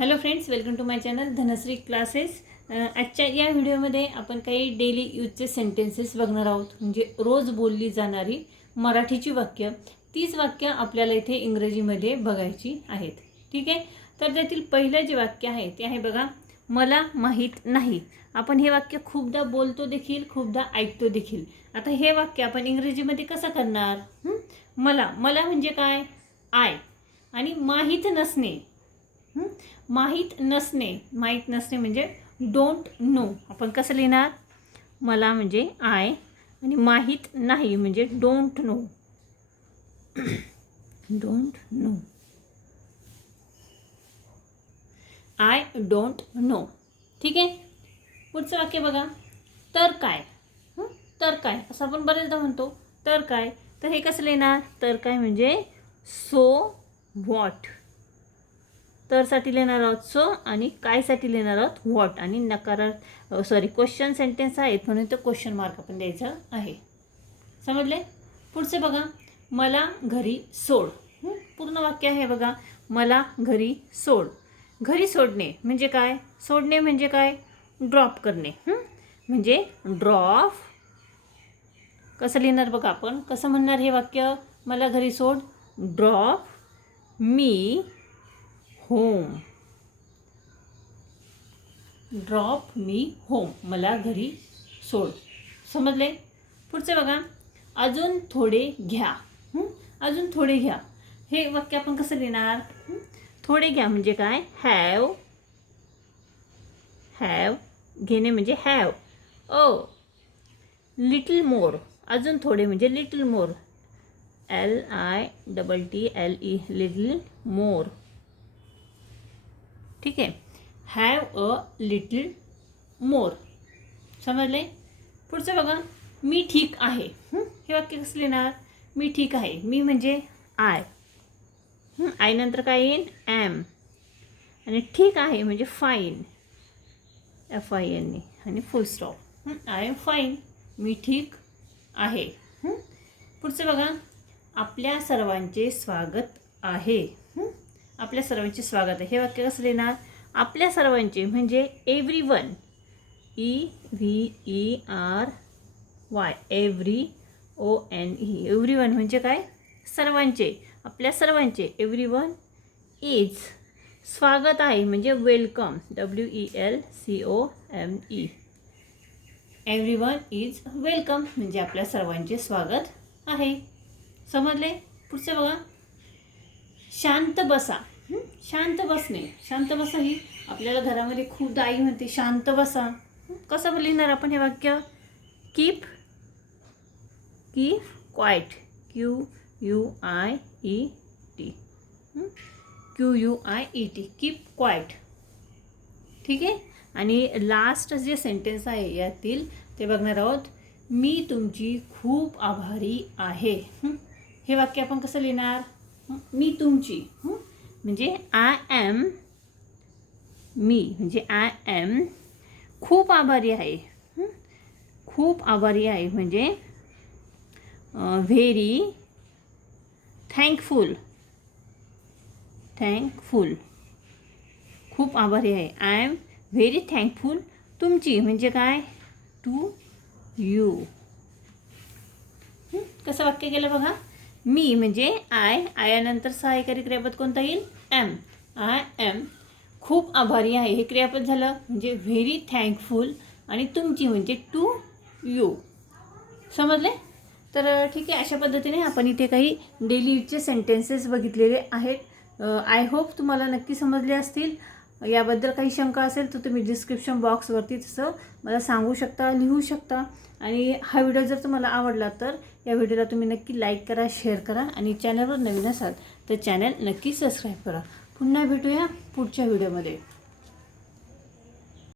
Hello friends, welcome to my channel Dhanashree classes. आजच्या या व्हिडिओमध्ये आपण काही डेली यूजचे सेंटेन्सेस बघणार आहोत. म्हणजे रोज बोलली जाणारी मराठीची वाक्य, तीच वाक्य आपल्याला इथे इंग्रजीमध्ये बघायची आहेत. ठीक आहे. तर त्यातील पहिलं जे वाक्य आहे ते आहे बघा, मला माहीत नाही. आपण हे वाक्य खूपदा बोलतो देखील, खूपदा ऐकतो देखील. आता हे वाक्य आपण इंग्रजीमध्ये कसं करणार? मला म्हणजे काय? आय. आणि माहीत नसणे, माहीत नसणे म्हणजे डोंट नो. आपण कसं लिहिणार? मला म्हणजे आय आणि माहीत नाही म्हणजे don't know. Don't know, I don't know. ठीक आहे. पुढचं वाक्य बघा, तर काय. तर काय असं आपण बरेचदा म्हणतो. तर काय, तर हे कसं लिहिणार? तर काय म्हणजे सो व्हॉट. तरसाठी लिहिणार आहोत सो आणि कायसाठी लिहिणार आहोत व्हॉट. आणि क्वेश्चन सेंटेन्स आहेत म्हणून तो क्वेश्चन मार्क आपण द्यायचा आहे. समजले? पुढचे बघा, मला घरी सोड. पूर्ण वाक्य आहे बघा, मला घरी सोड. घरी सोडणे म्हणजे काय? सोडणे म्हणजे काय? ड्रॉप करणे. म्हणजे ड्रॉप. कसं लिहिणार बघा, आपण कसं म्हणणार हे वाक्य? मला घरी सोड, drop me home. Drop me home, मला घरी सोड. समजले? पुढचे बघा, अजून थोडे घ्या. अजून थोडे घ्या हे वाक्य आपण कसं लिहिणार? थोडे घ्या म्हणजे काय? हॅव. घेणे म्हणजे हॅव. Little more. अजून थोडे म्हणजे little more. LITTLE, little more. ठीक आहे. Have a little more. समजले? पुढचं बघा, मी ठीक आहे. हे वाक्य कसं लिहिणार? मी ठीक आहे. मी म्हणजे आय. आय नंतर काय येईल? ॲम. आणि ठीक आहे म्हणजे फाईन. FINE आणि full stop. I am fine. मी ठीक आहे. पुढचं बघा, आपल्या सर्वांचे स्वागत आहे. आपल्या सर्वांचे स्वागत आहे. हे वाक्य कसं लिहिणार? आपल्या सर्वांचे म्हणजे एव्हरीवन. EVERY, EVERYONE. एव्हरीवन म्हणजे काय? सर्वांचे. आपल्या सर्वांचे. Everyone is. स्वागत आहे म्हणजे welcome. WELCOME. Everyone is welcome म्हणजे आपल्या सर्वांचे स्वागत आहे. समजले? पुढचं बघा, शांत बसा. शांत बसणे. शांत बसा ही आपल्याला घरामध्ये खूपदा आई म्हणते शांत बसा. कसं लिहिणार आपण हे वाक्य? Keep quiet. QUIET. Keep quiet. ठीक आहे. आणि लास्ट जे सेंटेन्स आहे यातील ते बघणार आहोत, मी तुमची खूप आभारी आहे. हे वाक्य आपण कसं लिहिणार? मी तुमची म्हणजे आय ॲम. मी म्हणजे आय ॲम खूप आभारी आहे. खूप आभारी आहे म्हणजे व्हेरी थँकफुल. खूप आभारी आहे. I am very thankful. तुमची म्हणजे काय? To you. कसं वाक्य केलं बघा, मी म्हणजे आय. आयानंतर सहाय्यकारी क्रियापद कोणता येईल? ॲम. आय ॲम खूप आभारी आहे. हे क्रियापद झालं. म्हणजे व्हेरी थँकफुल. आणि तुमची म्हणजे टू यू. समजले? तर ठीक आहे. अशा पद्धतीने आपण इथे काही डेली यूजचे सेंटेन्सेस बघितलेले आहेत. आय होप तुम्हाला नक्की समजले असतील. याबद्दल काही शंका असेल तर तुम्ही डिस्क्रिप्शन बॉक्सवरती तसं मला सांगू शकता, लिहू शकता. आणि हा व्हिडिओ जर तुम्हाला आवडला तर या व्हिडिओला तुम्ही नक्की लाईक करा, शेअर करा. आणि चॅनलवर नवीन असाल तर चॅनल नक्की सबस्क्राईब करा. पुन्हा भेटूया पुढच्या व्हिडिओमध्ये.